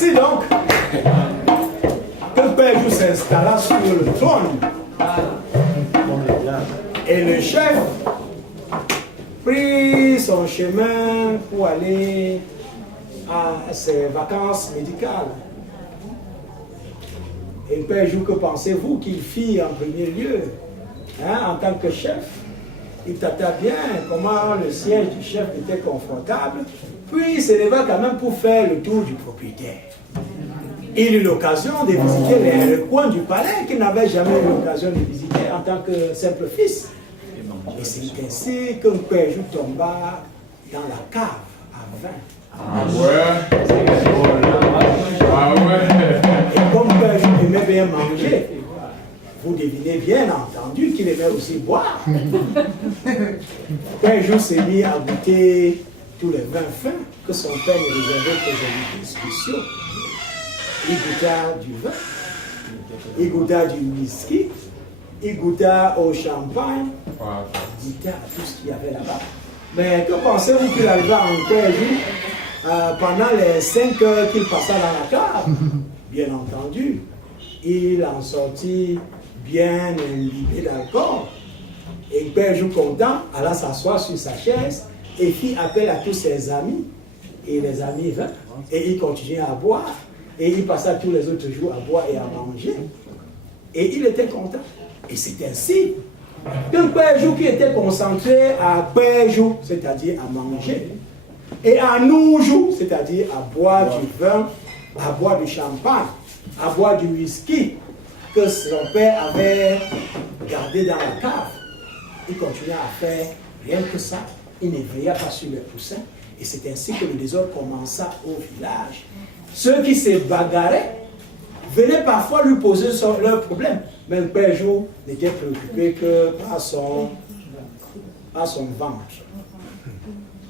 ainsi donc que Père Jou s'installa sur le trône. Et le chef prit son chemin pour aller à ses vacances médicales. Et Père Jou, que pensez-vous qu'il fit en premier lieu, en tant que chef? Il tâta bien comment le siège du chef était confortable, puis il s'éleva quand même pour faire le tour du propriétaire. Il eut l'occasion de visiter le coin du palais qu'il n'avait jamais eu l'occasion de visiter en tant que simple fils. Et c'est ainsi que Père Jou tomba dans la cave à vin. Ah ouais. Ah ouais. Et comme Père Jou aimait bien manger, vous devinez bien entendu qu'il aimait aussi boire. Père Jou s'est mis à goûter tous les vins fins que son père ne réservait qu'aux invités spéciaux. Il goûta du vin, il goûta du whisky, il goûta au champagne, il goûta à tout ce qu'il y avait là-bas. Mais que pensez-vous qu'il arriva en Père Jou pendant les 5 heures qu'il passa dans la cave? Bien entendu, il en sortit bien imbibé d'alcool. Et Père Jou content alla s'asseoir sur sa chaise et fit appel à tous ses amis. Et les amis vinrent et il continuait à boire. Et il passa tous les autres jours à boire et à manger. Et il était content. Et c'est ainsi qu'un Père Jou qui était concentré à Père Jou, c'est-à-dire à manger, et à nous Jou, c'est-à-dire à boire du vin, à boire du champagne, à boire du whisky, que son père avait gardé dans la cave. Il continuait à faire rien que ça. Il ne veillait pas sur les poussins. Et c'est ainsi que le désordre commença au village. Ceux qui se bagarraient venaient parfois lui poser leurs problèmes. Mais le Père Jou n'était préoccupé que par son ventre.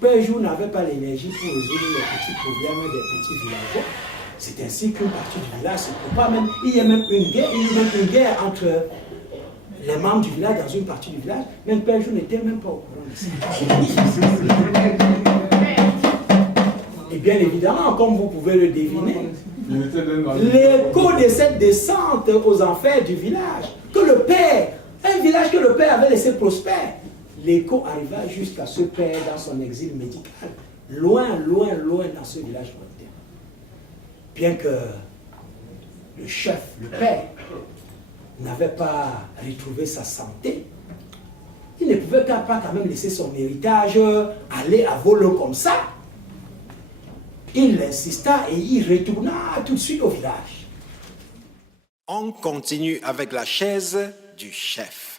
Père Jou n'avait pas l'énergie pour résoudre les petits problèmes des petits villageois. C'est ainsi qu'une partie du village se coupa même. Il y a même une guerre entre les membres du village dans une partie du village. Même Père Jou n'était même pas au courant de ça. Et bien évidemment, comme vous pouvez le deviner, l'écho de cette descente aux enfers du village, un village que le père avait laissé prospère, l'écho arriva jusqu'à ce père dans son exil médical, loin, loin, loin dans ce village lointain. Bien que le chef, le père, n'avait pas retrouvé sa santé, il ne pouvait pas quand même laisser son héritage aller à volo comme ça. Il insista et il retourna tout de suite au village. On continue avec la chaise du chef.